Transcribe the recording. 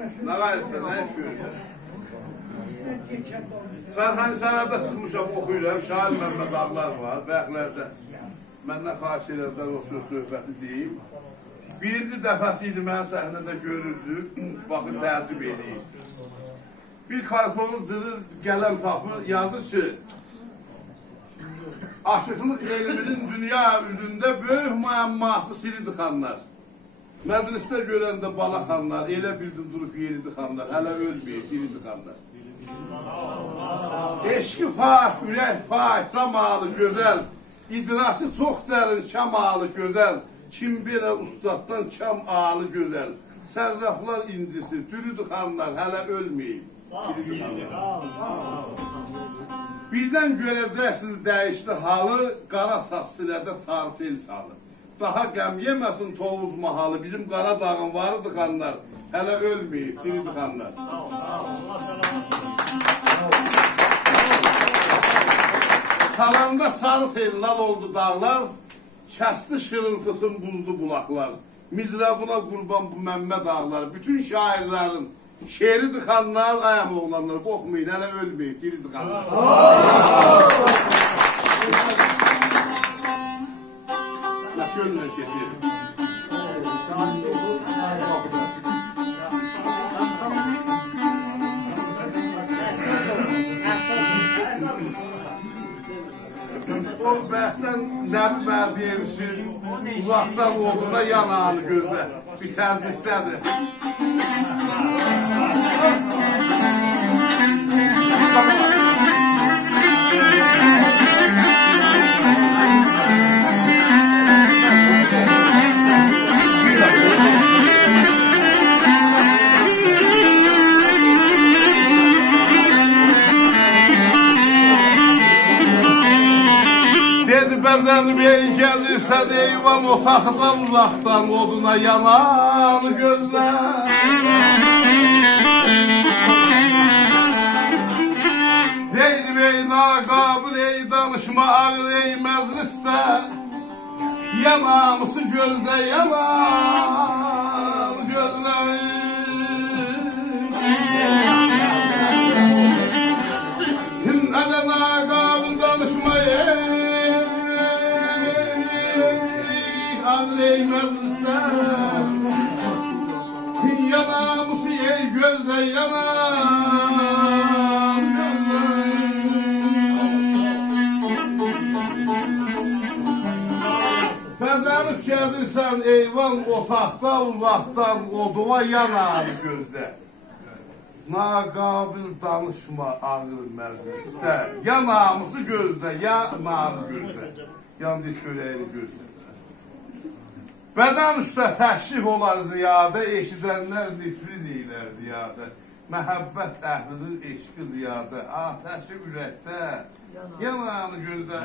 Nə qayıtda, nə işiyorsun? Fərhanisələrdə sıxmışam, oxuyuram. Şair Məmməd Ağlar var, bəxlərdə. Məndən xahiş edərlər o söz söhbəti deyim. Birinci dəfəsi idi mən səhnədə görürdü, baxın təzib edeyim. Bir kartonu cırır, qələm tapır, yazır ki, aşıqlıq elminin dünya üzündə böyük müəmması silidir xanlar. Məclisdə görəndə bala xanlar, elə bildim durub yeridir xanlar, hələ ölməyib, diridir xanlar. Eşki faç, ürək faç, camalı gözəl, idrası çox dərin, kəmalı gözəl, kim belə ustaddan kəm alı gözəl, sərraflar incisi, dürüdü xanlar, hələ ölməyib. Birdən görəcəksiniz dəyişdi halı, qara saz silədə sarı tel çalı. Daha qəm yeməsin Tovuz mahalı, bizim Qaradağın varıdı xanlar, hələ ölməyib, diridir xanlar. Salanda sarı tellar oldu dağlar, kəsdi şırıltısın buzlu bulaqlar. Mizrabına qurban bu Məmməd Ağlar, bütün şairlərin şeiridir xanlar, ayam oğlanlar, qorxmayın, hələ ölməyib, diridir xanlar. Gönlə getir. O bəxtdən nəbi bədi erişir, uzaqdan olduğunda yanağını gözlə, bir təzbistədir. Bəzən beri gəlirsə deyvan otaqdan uzaqdan oduna yananı gözlər. Deydim ey naqabıl ey danışma ağır ey məclisdə, yanamısı gözlə yananı gözlər. Nədə naqabıl danışma ey məclislər, yanamısı ey gözlə yanan gözlər. Bəzənib gəlirsən eyvan otaqda uzaqdan oduma yananı gözlə. Naqabil danışma ağır məclisdə, yanamısı gözlə, yananı gözlə. Yan diş çörəyini gözlə. Bədən üstə təşrif olar ziyadə, eşidənlər nifri deyilər ziyadə. Məhəbbət əhlinin eşqi ziyadə, atəşi ürəkdə, yanağını gözlə.